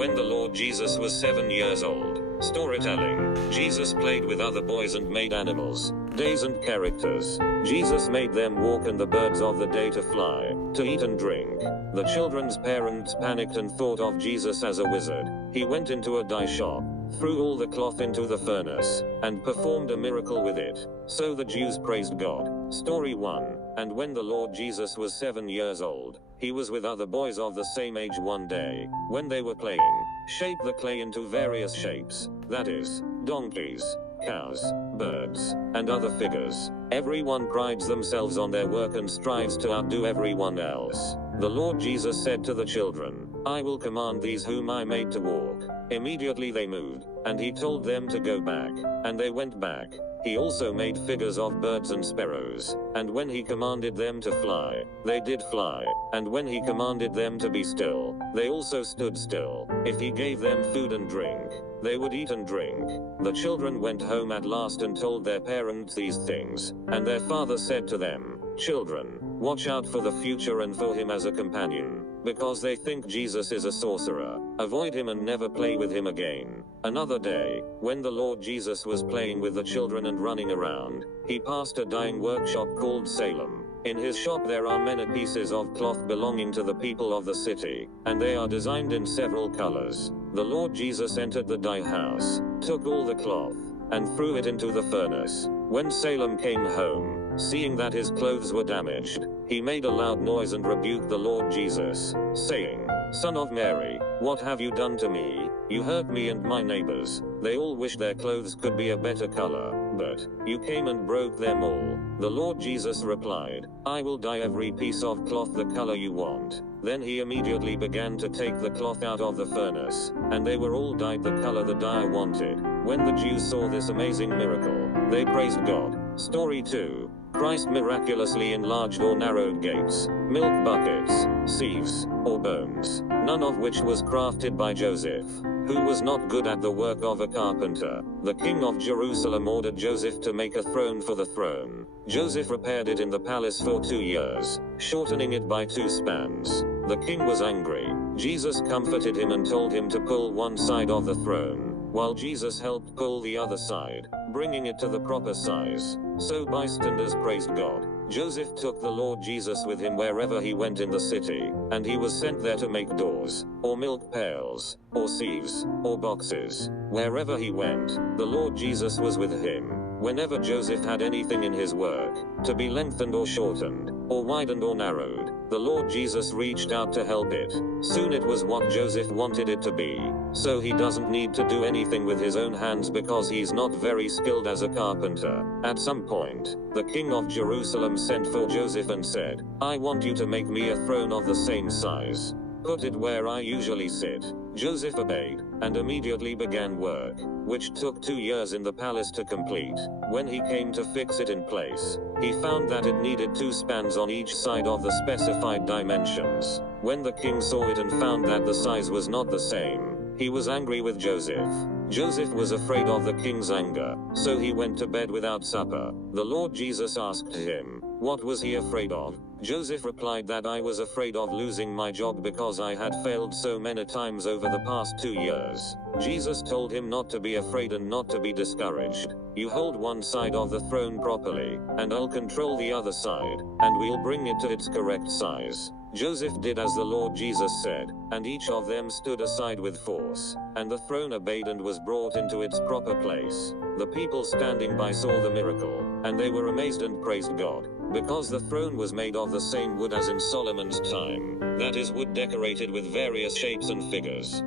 when the Lord Jesus was 7 years old. Storytelling. Jesus played with other boys and made animals, days and characters. Jesus made them walk and the birds of the day to fly, to eat and drink. The children's parents panicked and thought of Jesus as a wizard. He went into a dye shop, threw all the cloth into the furnace, and performed a miracle with it. So the Jews praised God. Story 1. And when the Lord Jesus was 7 years old, he was with other boys of the same age one day. When they were playing, shape the clay into various shapes, that is, donkeys, cows, birds, and other figures. Everyone prides themselves on their work and strives to outdo everyone else. The Lord Jesus said to the children, I will command these whom I made to walk. Immediately they moved, and he told them to go back, and they went back. He also made figures of birds and sparrows, and when he commanded them to fly, they did fly, and when he commanded them to be still, they also stood still. If he gave them food and drink, they would eat and drink. The children went home at last and told their parents these things, and their father said to them, Children, watch out for the future and for him as a companion, because they think Jesus is a sorcerer. Avoid him and never play with him again. Another day, when the Lord Jesus was playing with the children and running around, he passed a dyeing workshop called Salem. In his shop there are many pieces of cloth belonging to the people of the city, and they are designed in several colors. The Lord Jesus entered the dye house, took all the cloth, and threw it into the furnace. When Salem came home, seeing that his clothes were damaged, he made a loud noise and rebuked the Lord Jesus, saying, Son of Mary, what have you done to me? You hurt me and my neighbors. They all wish their clothes could be a better color, but you came and broke them all. The Lord Jesus replied, I will dye every piece of cloth the color you want. Then he immediately began to take the cloth out of the furnace, and they were all dyed the color the dyer wanted. When the Jews saw this amazing miracle, they praised God. Story 2. Christ miraculously enlarged or narrowed gates, milk buckets, sieves, or bones, none of which was crafted by Joseph, who was not good at the work of a carpenter. The king of Jerusalem ordered Joseph to make a throne for the throne. Joseph repaired it in the palace for 2 years, shortening it by 2 spans. The king was angry. Jesus comforted him and told him to pull one side of the throne, while Jesus helped pull the other side, bringing it to the proper size. So bystanders praised God. Joseph took the Lord Jesus with him wherever he went in the city, and he was sent there to make doors, or milk pails, or sieves, or boxes. Wherever he went, the Lord Jesus was with him. Whenever Joseph had anything in his work, to be lengthened or shortened, or widened or narrowed, the Lord Jesus reached out to help it. Soon it was what Joseph wanted it to be, so he doesn't need to do anything with his own hands because he's not very skilled as a carpenter. At some point, the king of Jerusalem sent for Joseph and said, I want you to make me a throne of the same size. Put it where I usually sit. Joseph obeyed, and immediately began work, which took 2 years in the palace to complete. When he came to fix it in place, he found that it needed 2 spans on each side of the specified dimensions. When the king saw it and found that the size was not the same, he was angry with Joseph. Joseph was afraid of the king's anger, so he went to bed without supper. The Lord Jesus asked him, what was he afraid of? Joseph replied that I was afraid of losing my job because I had failed so many times over the past 2 years. Jesus told him not to be afraid and not to be discouraged. You hold one side of the throne properly, and I'll control the other side, and we'll bring it to its correct size. Joseph did as the Lord Jesus said, and each of them stood aside with force, and the throne obeyed and was brought into its proper place. The people standing by saw the miracle, and they were amazed and praised God, because the throne was made of the same wood as in Solomon's time, that is, wood decorated with various shapes and figures.